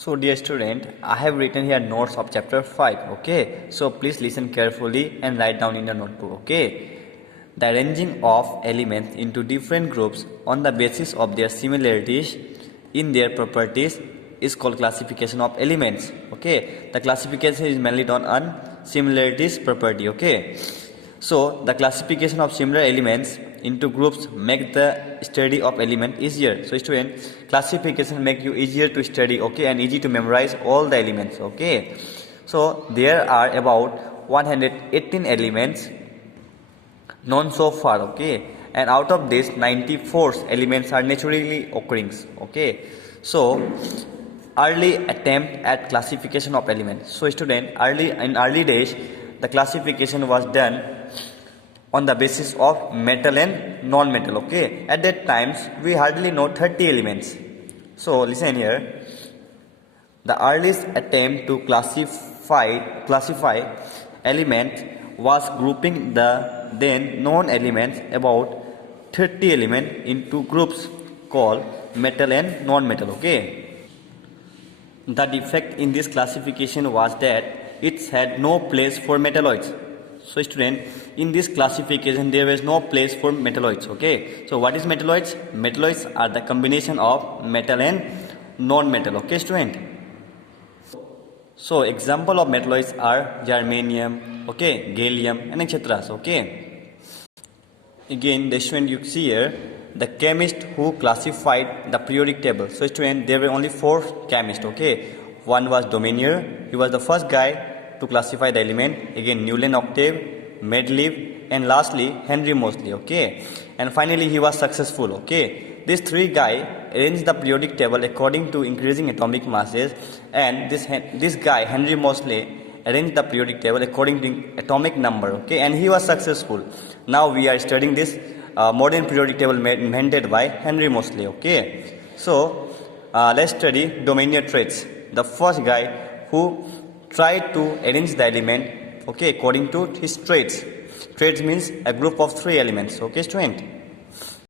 So dear student, I have written here notes of chapter 5, okay? So please listen carefully and write down in your notebook, okay? The arranging of elements into different groups on the basis of their similarities in their properties is called classification of elements, okay? The classification is mainly done on similarities property, okay? So the classification of similar elements into groups make the study of element easier. So student, classification make you easier to study, okay, and easy to memorize all the elements, okay. So there are about 118 elements known so far, okay, and out of this 94 elements are naturally occurring, okay. So early attempt at classification of elements. So student, in early days the classification was done on the basis of metal and non-metal, okay. At that times we hardly know 30 elements. So listen here, the earliest attempt to classify element was grouping the then known elements, about 30 elements, into groups called metal and non-metal, okay. The defect in this classification was that it had no place for metalloids. So student, in this classification there was no place for metalloids, okay. So what is metalloids? Metalloids are the combination of metal and non-metal, okay student. So example of metalloids are germanium, okay, gallium and etc. okay. Again the student, you see here the chemist who classified the periodic table. So student, there were only 4 chemists, okay. One was Dominier, he was the first guy to classify the element. Again Newland Octave, Mendeleev, and lastly Henry Moseley, okay. And finally he was successful, okay. These 3 guys arranged the periodic table according to increasing atomic masses, and this guy Henry Moseley arranged the periodic table according to atomic number, okay, and he was successful. Now we are studying this modern periodic table invented by Henry Moseley, okay. So let's study Dominier traits, the first guy who tried to arrange the element, okay, according to his traits. Traits means a group of 3 elements, okay student.